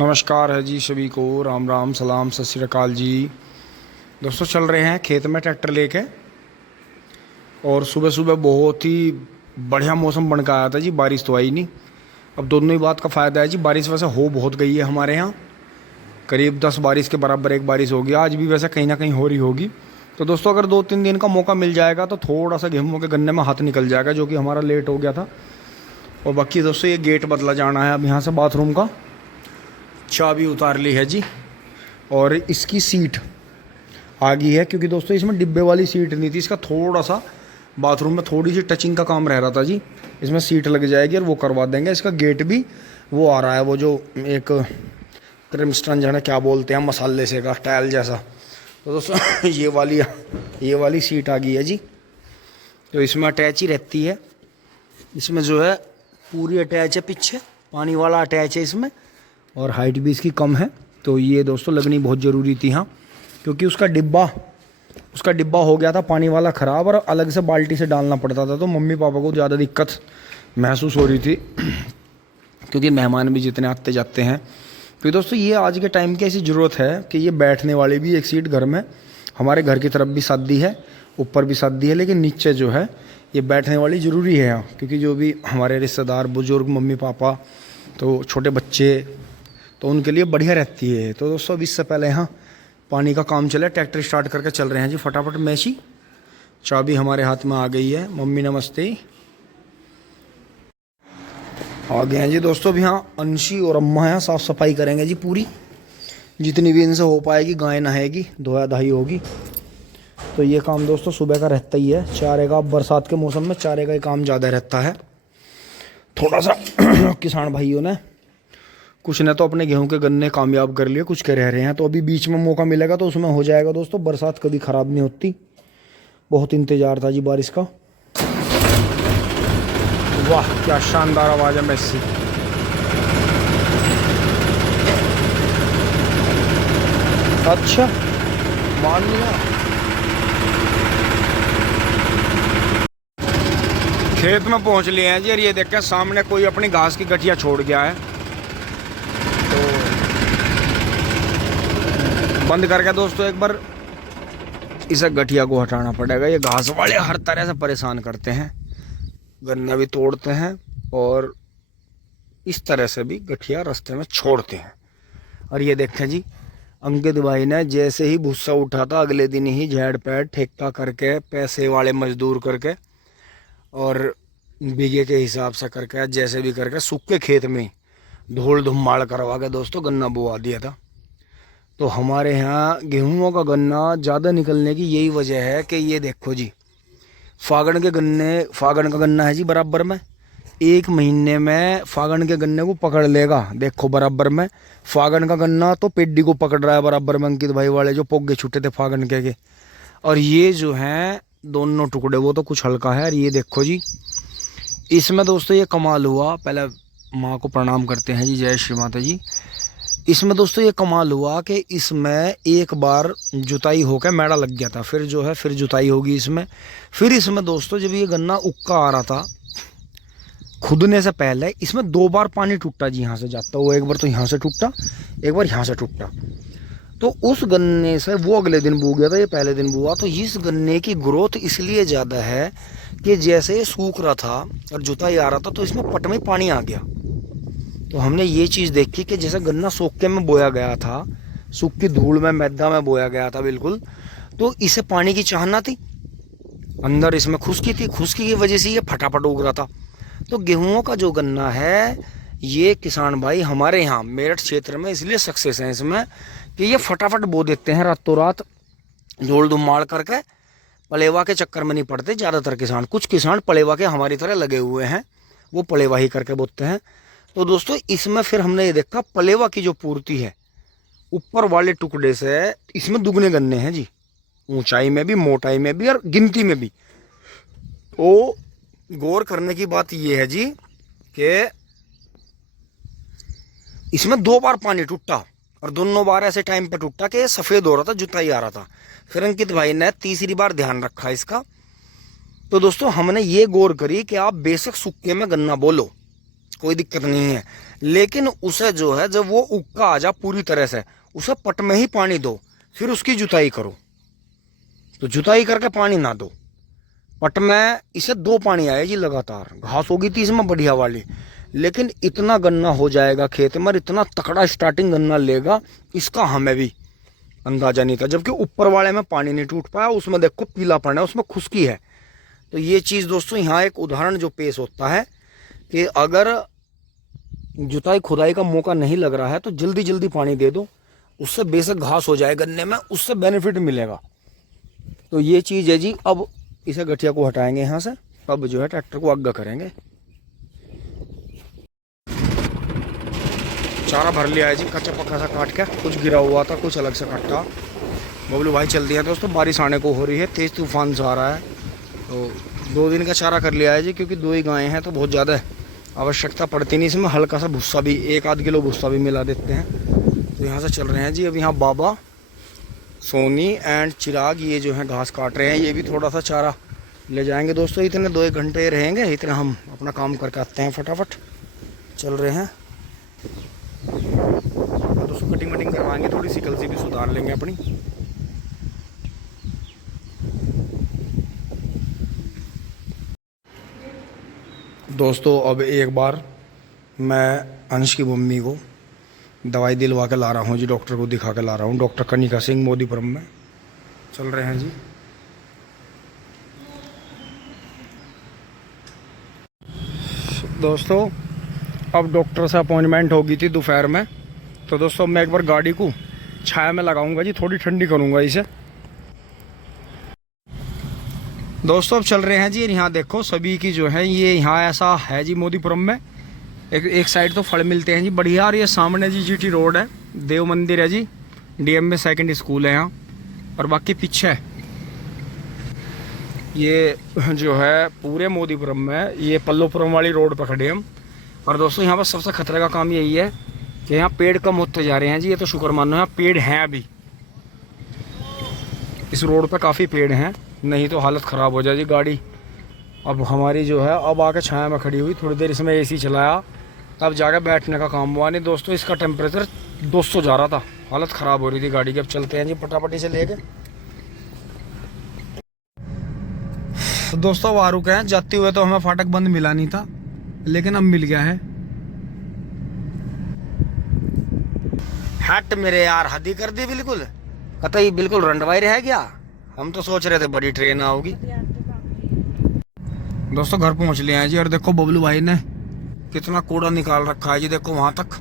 नमस्कार है जी सभी को। राम राम सलाम सत श्री अकाल जी। दोस्तों चल रहे हैं खेत में ट्रैक्टर लेके और सुबह सुबह बहुत ही बढ़िया मौसम बन के आया था जी। बारिश तो आई नहीं। अब दोनों ही बात का फ़ायदा है जी। बारिश वैसे हो बहुत गई है हमारे यहाँ, करीब 10 बारिश के बराबर एक बारिश होगी। आज भी वैसे कहीं ना कहीं हो रही होगी। तो दोस्तों अगर 2-3 दिन का मौका मिल जाएगा तो थोड़ा सा गेहूँ के गन्ने में हाथ निकल जाएगा, जो कि हमारा लेट हो गया था। और बाकी दोस्तों ये गेट बदला जाना है अब यहाँ से, बाथरूम का चाबी उतार ली है जी। और इसकी सीट आ गई है, क्योंकि दोस्तों इसमें डिब्बे वाली सीट नहीं थी। इसका थोड़ा सा बाथरूम में थोड़ी सी टचिंग का काम रह रहा था जी। इसमें सीट लग जाएगी और वो करवा देंगे। इसका गेट भी वो आ रहा है, वो जो एक क्रिमस्टन जो है क्या बोलते हैं मसाले से का टाइल जैसा। तो दोस्तों ये वाली सीट आ गई है जी। तो इसमें अटैच ही रहती है। इसमें जो है पूरी अटैच है, पीछे पानी वाला अटैच है इसमें, और हाइट भी इसकी कम है। तो ये दोस्तों लगनी बहुत ज़रूरी थी हाँ, क्योंकि उसका डिब्बा हो गया था पानी वाला ख़राब, और अलग से बाल्टी से डालना पड़ता था। तो मम्मी पापा को ज़्यादा दिक्कत महसूस हो रही थी क्योंकि मेहमान भी जितने आते जाते हैं। तो दोस्तों ये आज के टाइम की ऐसी ज़रूरत है कि ये बैठने वाली भी एक सीट घर में, हमारे घर की तरफ भी शादी है, ऊपर भी शादी है, लेकिन नीचे जो है ये बैठने वाली ज़रूरी है यहाँ। क्योंकि जो भी हमारे रिश्तेदार बुज़ुर्ग मम्मी पापा तो छोटे बच्चे, तो उनके लिए बढ़िया रहती है। तो दोस्तों अब इससे पहले यहाँ पानी का काम चले, ट्रैक्टर स्टार्ट करके चल रहे हैं जी फटाफट। मैची चाबी हमारे हाथ में आ गई है। मम्मी नमस्ते। आ गए हैं जी दोस्तों। अब यहाँ अंशी और अम्मा यहाँ साफ़ सफाई करेंगे जी पूरी, जितनी भी इनसे हो पाएगी। गाय नहाएगी, धोया धाई होगी। तो ये काम दोस्तों सुबह का रहता ही है। चारे का बरसात के मौसम में चारे का ही काम ज़्यादा रहता है। थोड़ा सा किसान भाइयों ने कुछ ने तो अपने गेहूं के गन्ने कामयाब कर लिए, कुछ के रह रहे हैं। तो अभी बीच में मौका मिलेगा तो उसमें हो जाएगा दोस्तों। बरसात कभी ख़राब नहीं होती। बहुत इंतज़ार था जी बारिश का। वाह क्या शानदार आवाज़ है मेसी। अच्छा मान लिया। खेत में पहुंच लिए हैं जी। और ये देखें सामने कोई अपनी घास की गठिया छोड़ गया है, तो बंद करके दोस्तों एक बार इसे गठिया को हटाना पड़ेगा। ये घास वाले हर तरह से परेशान करते हैं, गन्ना भी तोड़ते हैं और इस तरह से भी गठिया रास्ते में छोड़ते हैं। और ये देखें जी, अंकित भाई ने जैसे ही भूसा उठा था अगले दिन ही झेड़ पैड ठेका करके, पैसे वाले मजदूर करके और बीघे के हिसाब से करके, जैसे भी करके सूखे खेत में धूल धुम्माड़ करवा के दोस्तों गन्ना बोआ दिया था। तो हमारे यहाँ गेहूँों का गन्ना ज़्यादा निकलने की यही वजह है कि ये देखो जी, फागण का गन्ना है जी बराबर में। 1 महीने में फागण के गन्ने को पकड़ लेगा। देखो बराबर में फागण का गन्ना तो पेड्डी को पकड़ रहा है बराबर में। अंकित भाई वाले जो पोगे छूटे थे फागण के। और ये जो हैं दोनों टुकड़े वो तो कुछ हल्का है। और ये देखो जी, इसमें दोस्तों ये कमाल हुआ। पहले माँ को प्रणाम करते हैं जी, जय श्री माता जी। इसमें दोस्तों ये कमाल हुआ कि इसमें एक बार जुताई होकर मैड़ा लग गया था, फिर जो है फिर जुताई होगी इसमें। फिर इसमें दोस्तों जब ये गन्ना उक्का आ रहा था खुदने से पहले, इसमें 2 बार पानी टूटा जी। यहाँ से जाता हुआ एक बार तो यहाँ से टूटा, एक बार यहाँ से टूटा। तो उस गन्ने से वो अगले दिन बू गया था, ये पहले दिन बुआ। तो इस गन्ने की ग्रोथ इसलिए ज़्यादा है कि जैसे ये सूख रहा था और जुताई आ रहा था तो इसमें पट में पानी आ गया। तो हमने ये चीज़ देखी कि जैसे गन्ना सूखे में बोया गया था, सूखी धूल में मैदा में बोया गया था बिल्कुल, तो इसे पानी की चाहना थी, अंदर इसमें खुश्की थी, खुश्की की वजह से ये फटाफट उग रहा था। तो गेहूँों का जो गन्ना है ये किसान भाई हमारे यहाँ मेरठ क्षेत्र में इसलिए सक्सेस है इसमें कि ये फटाफट बो देते हैं रातों रात, धूल धुम्माड़ करके। पलेवा के चक्कर में नहीं पड़ते ज़्यादातर किसान। कुछ किसान पलेवा के हमारी तरह लगे हुए हैं, वो पलेवा ही करके बोते हैं। तो दोस्तों इसमें फिर हमने ये देखा पलेवा की जो पूर्ति है ऊपर वाले टुकड़े से, इसमें दुगने गन्ने हैं जी, ऊंचाई में भी, मोटाई में भी और गिनती में भी। तो गौर करने की बात यह है जी कि इसमें 2 बार पानी टूटा और दोनों बार ऐसे टाइम पे टूटा कि सफ़ेद हो रहा था, जुताई आ रहा था। फिर अंकित भाई ने तीसरी बार ध्यान रखा इसका। तो दोस्तों हमने ये गौर करी कि आप बेशक सूखे में गन्ना बोलो, कोई दिक्कत नहीं है। लेकिन उसे जो है जब वो उक्का आ जा पूरी तरह से, उसे पट में ही पानी दो, फिर उसकी जुताई करो। तो जुताई करके पानी ना दो, पट में इसे 2 पानी आए जी लगातार। घास होगी थी इसमें बढ़िया वाली, लेकिन इतना गन्ना हो जाएगा खेत में, इतना तकड़ा स्टार्टिंग गन्ना लेगा, इसका हमें भी अंदाजा नहीं था। जबकि ऊपर वाले में पानी नहीं टूट पाया, उसमें देखो पीलापन है, उसमें खुश्की है। तो ये चीज़ दोस्तों यहाँ एक उदाहरण जो पेश होता है कि अगर जुताई खुदाई का मौका नहीं लग रहा है तो जल्दी जल्दी पानी दे दो, उससे बेशक घास हो जाए गन्ने में, उससे बेनिफिट मिलेगा। तो ये चीज़ है जी। अब इसे गठिया को हटाएंगे यहाँ से, अब जो है ट्रैक्टर को आगे करेंगे। चारा भर लिया है जी, कच्चा पक्का सा काट के, कुछ गिरा हुआ था, कुछ अलग से काटा। बबलू भाई चल दिया दोस्तों, बारिश आने को हो रही है, तेज़ तूफान से आ रहा है। तो 2 दिन का चारा कर लिया है जी, क्योंकि 2 ही गायें हैं तो बहुत ज़्यादा आवश्यकता पड़ती नहीं। इसमें हल्का सा भुस्सा भी 1-8 किलो भुस्सा भी मिला देते हैं। तो यहाँ से चल रहे हैं जी। अब यहाँ बाबा, सोनी एंड चिराग ये जो है घास काट रहे हैं, ये भी थोड़ा सा चारा ले जाएंगे दोस्तों। इतने 2-1 घंटे रहेंगे, इतने हम अपना काम करके आते हैं, फटाफट चल रहे हैं। दोस्तों कटिंग वटिंग करवाएंगे, थोड़ी सी कलसी भी सुधार लेंगे अपनी। दोस्तों अब एक बार मैं अंश की मम्मी को दवाई दिलवा के ला रहा हूँ जी, डॉक्टर को दिखा के ला रहा हूँ। डॉक्टर कनिका सिंह, मोदीपुरम में चल रहे हैं जी। दोस्तों अब डॉक्टर से अपॉइंटमेंट हो गई थी दोपहर में, तो दोस्तों मैं एक बार गाड़ी को छाया में लगाऊंगा जी, थोड़ी ठंडी करूंगा इसे। दोस्तों अब चल रहे हैं जी। यहाँ देखो सभी की जो है ये यहाँ ऐसा है जी, मोदीपुरम में एक साइड तो फल मिलते हैं जी बढ़िया। और ये सामने जी जीटी रोड है, देव मंदिर है जी, डीएम में सेकंड स्कूल है यहाँ, और बाकी पीछे ये जो है पूरे मोदीपुरम में ये पल्लोपुरम वाली रोड पर खड़े हम। और दोस्तों यहाँ पर सबसे खतरे का काम यही है कि यहाँ पेड़ कम होते जा रहे हैं जी। ये तो शुक्र मानो यहाँ पेड़ हैं, अभी इस रोड पर काफ़ी पेड़ हैं, नहीं तो हालत ख़राब हो जाए जी गाड़ी। अब हमारी जो है अब आके छाया में खड़ी हुई, थोड़ी देर इसमें एसी चलाया, तब जाकर बैठने का काम हुआ। नहीं दोस्तों इसका टेम्परेचर 200 जा रहा था, हालत ख़राब हो रही थी गाड़ी की। अब चलते हैं जी पटापटी से लेके। तो दोस्तों वो आ रुके हैं, जाते हुए तो हमें फाटक बंद मिला नहीं था, लेकिन अब मिल गया है। हट मेरे यार, हद ही कर दी बिल्कुल, कतई बिल्कुल रंडवाई रह गया। हम तो सोच रहे थे बड़ी ट्रेन आओगी। दोस्तों घर पहुंच लिया है जी, और देखो बबलू भाई ने कितना कूड़ा निकाल रखा है जी, देखो वहां तक।